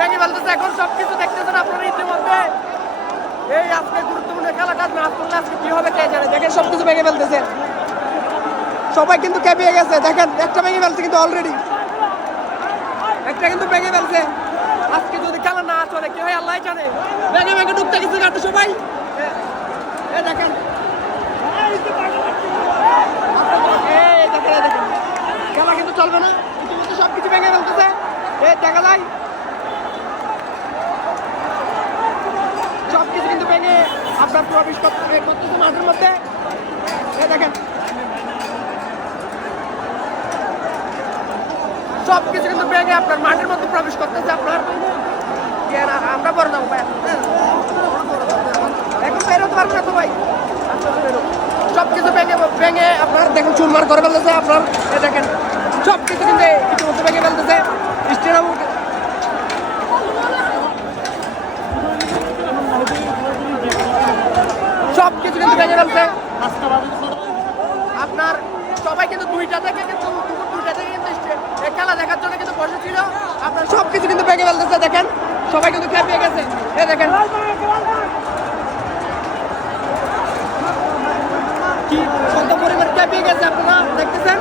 ভেঙে ফেলতেছে। এখন সব কিছু দেখতেছেন আপনারা ইতিমধ্যে। এই আজকে গুরুত্বপূর্ণ খেলাটা না করলে আজকে কি হবে কে জানে। দেখেন সব কিছু ভেঙে ফেলতেছে সবাই কিন্তু কেঁপিয়ে গেছে। দেখেন, একটা ভেঙে ফেলছে কিন্তু অলরেডি একটা কিন্তু ভেঙে ফেলছে। আজকে যদি খেলা না চলে, কি হয় আল্লাহ জানে। ভেঙে ভেঙে ঢুকতে গেছে গাতে সবাই। এ- এ দেখেন। খেলা কিন্তু চলবে না। ইতিমধ্যে সব কিছু ভেঙে ফেলতেছে। এই দেখা যায় সব কিছু কিন্তু ভেঙে আপনার প্রবেশ করতে করতেছে মাঠের মধ্যে। দেখেন। সব কিছু কিন্তু ভেঙে আপনার মাঠের মধ্যে প্রবেশ করতেছে আপনার। আমরা বড় যাব ভাই। এখন বেরোতে পারব না তো ভাই। সব কিছু ভেঙে ভেঙে আপনার দেখেন চুরমার করে ফেলতেছে আপনার। দেখেন। সব কিছু কিন্তু ইতিমধ্যে ভেঙে ফেলতেছে। স্টেডিয়াম সব কিছু কিন্তু ভেঙে ফেলছে আপনার সবাই কিন্তু দুইটা থেকে কিন্তু দুপুর দুইটা থেকে কিন্তু খেলা দেখার জন্য কিন্তু বসেছিল আপনার সব কিছু কিন্তু ভেঙে ফেলতেছে দেখেন। সবাই কিন্তু খেপিয়ে গেছে। এই দেখেন। কি কত পরিবার খেপিয়ে গেছে আপনারা দেখতেছেন?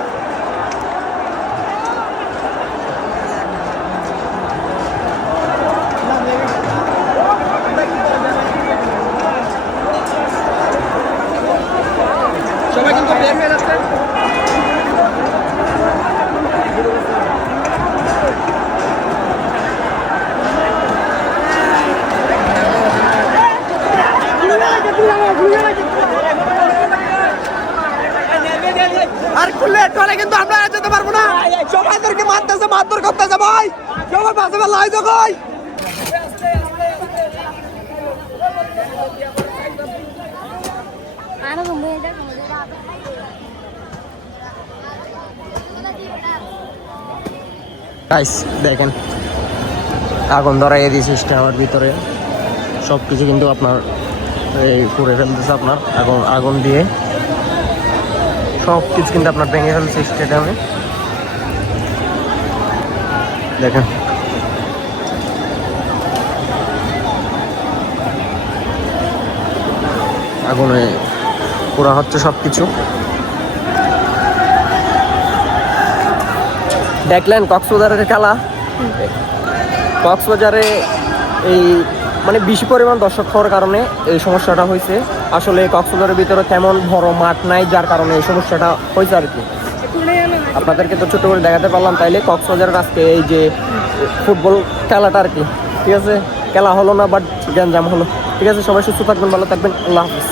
কিন্তু বের হয়ে আর খুললে টলে কিন্তু আমরা যেতে পারব না। সবাই তোরকে মারতেছে মারধর করতেছে ভাই। সবাই পাশে লাই তো কই। গাইস দেখেন। আগুন ধরাইয়ে দিয়েছে স্টাওয়ার ভিতরে সব কিছু কিন্তু আপনার, এই করে ফেলতেছে আপনার। আগুন আগুন দিয়ে সব কিছু কিন্তু আপনার ভেঙে ফেলছে স্টেডিয়ামে দেখেন। আগুনে পুরা হচ্ছে সব কিছু দেখলেন কক্সবাজারের খেলা। কক্সবাজারে এই মানে বেশি পরিমাণ দর্শক হওয়ার কারণে এই সমস্যাটা হয়েছে। আসলে কক্সবাজারের ভিতরে তেমন বড় মাঠ নাই, যার কারণে এই সমস্যাটা হয়েছে আর কি। আপনাদেরকে তো ছোট করে দেখাতে পারলাম, তাইলে কক্সবাজারের আজকে এই যে ফুটবল খেলাটা আর কি। ঠিক আছে? খেলা হলো না বাট গ্যাঞ্জাম হলো। ঠিক আছে? সবাই সুস্থ থাকবেন, ভালো থাকবেন। আল্লাহ হাফিজ।